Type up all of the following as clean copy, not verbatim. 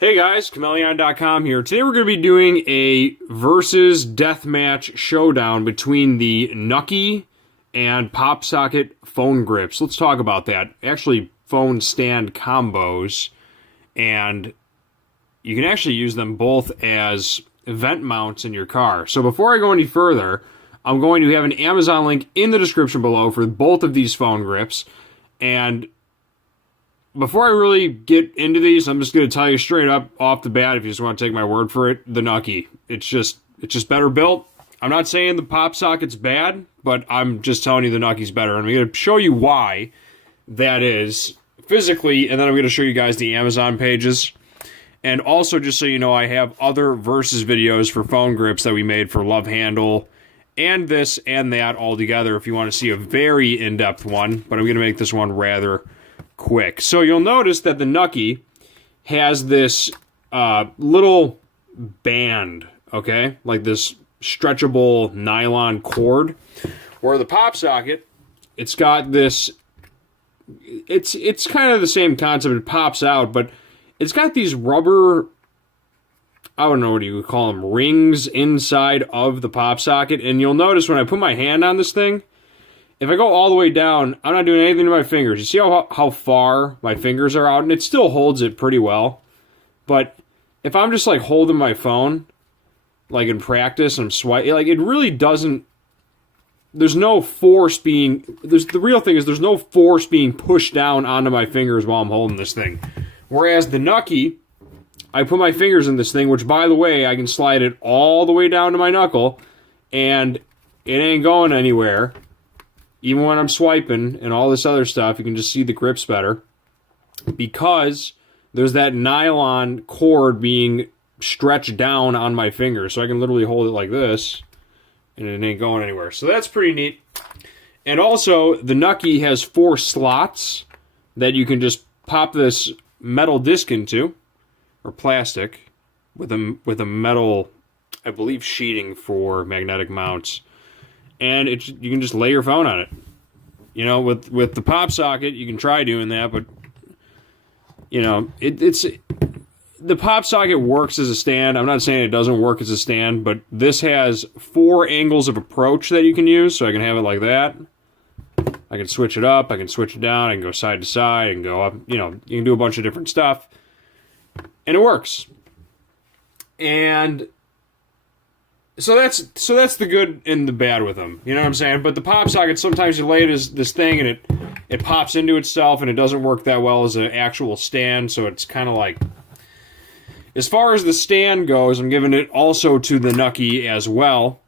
Hey guys, Chmelaeon.com here. Today we're going to be doing a versus deathmatch showdown between the Nuckee and PopSocket phone grips. Let's talk about that. Actually, phone stand combos, and you can actually use them both as vent mounts in your car. So before I go any further, I'm going to have an Amazon link in the description below for both of these phone grips. And before I really get into these, I'm just going to tell you straight up off the bat, if you just want to take my word for it, the Nuckee. It's just better built. I'm not saying the PopSocket's bad, but I'm just telling you the Nuckee's better. And I'm going to show you why that is physically, and then I'm going to show you guys the Amazon pages. And also, just so you know, I have other versus videos for phone grips that we made for LoveHandle, and this and that all together if you want to see a very in-depth one. But I'm going to make this one rather quick. So you'll notice that the Nuckee has this little band, okay? Like this stretchable nylon cord. Where the PopSocket, it's got this, it's kind of the same concept. It pops out, but it's got these rubber, I don't know what you would call them, rings inside of the PopSocket. And you'll notice when I put my hand on this thing, if I go all the way down, I'm not doing anything to my fingers. You see how far my fingers are out? And it still holds it pretty well. But if I'm just like holding my phone, like in practice, and I'm swiping, like it really doesn't, there's no force being, the real thing is there's no force being pushed down onto my fingers while I'm holding this thing. Whereas the Nuckee, I put my fingers in this thing, which by the way, I can slide it all the way down to my knuckle, and it ain't going anywhere. Even when I'm swiping and all this other stuff, you can just see the grips better because there's that nylon cord being stretched down on my finger. So I can literally hold it like this and it ain't going anywhere. So that's pretty neat. And also, the Nuckee has 4 slots that you can just pop this metal disc into, or plastic, with a metal, I believe, sheeting for magnetic mounts. And you can just lay your phone on it. You know, with the PopSocket, you can try doing that, but you know, the PopSocket works as a stand. I'm not saying it doesn't work as a stand, but this has 4 angles of approach that you can use, so I can have it like that. I can switch it up, I can switch it down, I can go side to side, I can go up. You know, you can do a bunch of different stuff, and it works. And So that's the good and the bad with them. You know what I'm saying? But the PopSocket, sometimes you lay it as this thing and it pops into itself and it doesn't work that well as an actual stand. So it's kind of like, as far as the stand goes, I'm giving it also to the Nuckee as well.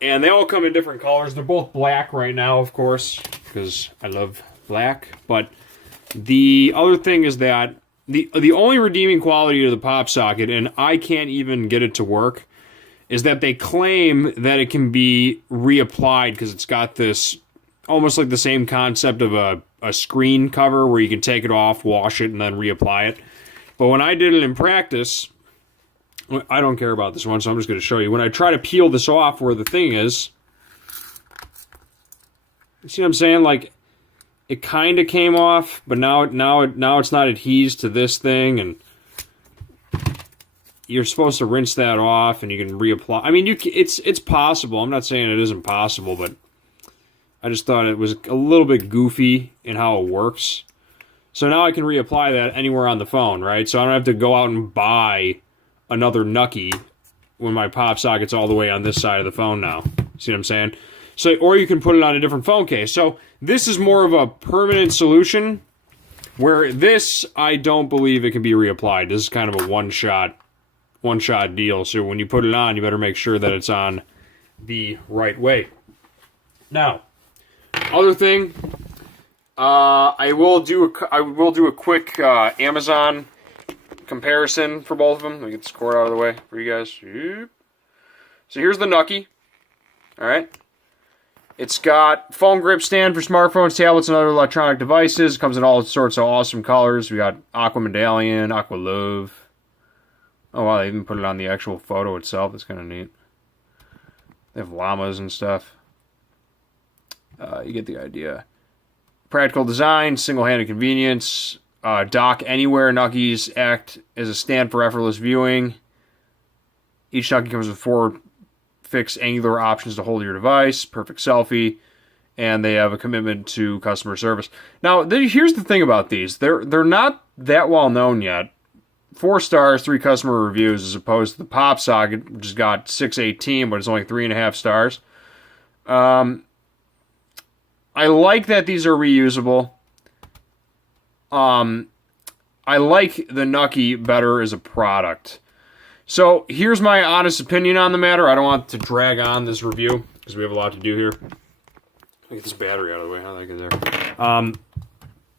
And they all come in different colors. They're both black right now, of course, because I love black. But the other thing is that the only redeeming quality of the PopSocket, and I can't even get it to work, is that they claim that it can be reapplied because it's got this almost like the same concept of a screen cover where you can take it off, wash it, and then reapply it. But when I did it in practice, I don't care about this one, so I'm just going to show you. When I try to peel this off where the thing is, you see what I'm saying? Like, it kind of came off, but now it's not adhesed to this thing, and you're supposed to rinse that off, and you can reapply. I mean, it's possible. I'm not saying it isn't possible, but I just thought it was a little bit goofy in how it works. So now I can reapply that anywhere on the phone, right? So I don't have to go out and buy another Nuckee when my PopSocket's all the way on this side of the phone now. See what I'm saying? So, or you can put it on a different phone case. So this is more of a permanent solution, where this, I don't believe it can be reapplied. This is kind of a one-shot deal. So when you put it on, you better make sure that it's on the right way. Now, other thing, I will do a quick Amazon comparison for both of them. Let me get this cord out of the way for you guys. So here's the Nuckee. All right. It's got phone grip stand for smartphones, tablets, and other electronic devices. It comes in all sorts of awesome colors. We got Aqua Medallion, Aqua Love. Oh, wow, they even put it on the actual photo itself. That's kind of neat. They have llamas and stuff. You get the idea. Practical design, single-handed convenience, Dock anywhere. Nukkies act as a stand for effortless viewing. Each Nukkie comes with 4 fixed angular options to hold your device. Perfect selfie. And they have a commitment to customer service. Now, here's the thing about these. They're not that well known yet. 4 stars, 3 customer reviews, as opposed to the PopSocket, which has got 618, but it's only 3.5 stars. I like that these are reusable. I like the Nuckee better as a product. So here's my honest opinion on the matter. I don't want to drag on this review because we have a lot to do here. Let me get this battery out of the way. How did I get there?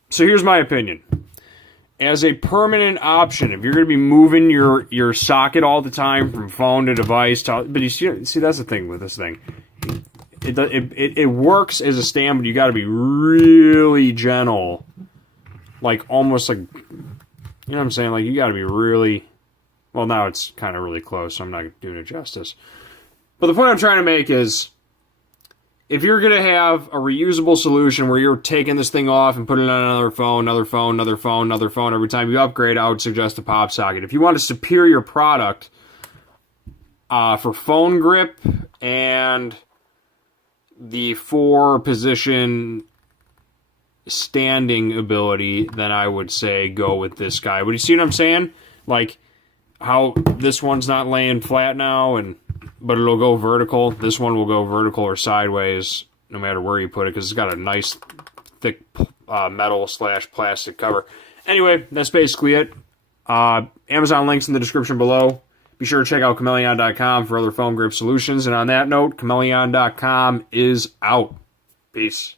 So here's my opinion. As a permanent option, if you're going to be moving your socket all the time from phone to device, but you see that's the thing with this thing. It works as a stand, but you got to be really gentle, like almost like, you know what I'm saying? Like you got to be really. Well, now it's kind of really close, so I'm not doing it justice. But the point I'm trying to make is, if you're going to have a reusable solution where you're taking this thing off and putting it on another phone, another phone, another phone, another phone, every time you upgrade, I would suggest a PopSocket. If you want a superior product for phone grip and the 4-position standing ability, then I would say go with this guy. But you see what I'm saying? Like, how this one's not laying flat now, but it'll go vertical. This one will go vertical or sideways, no matter where you put it, because it's got a nice, thick metal/plastic cover. Anyway, that's basically it. Amazon links in the description below. Be sure to check out Chmelaeon.com for other phone grip solutions. And on that note, Chmelaeon.com is out. Peace.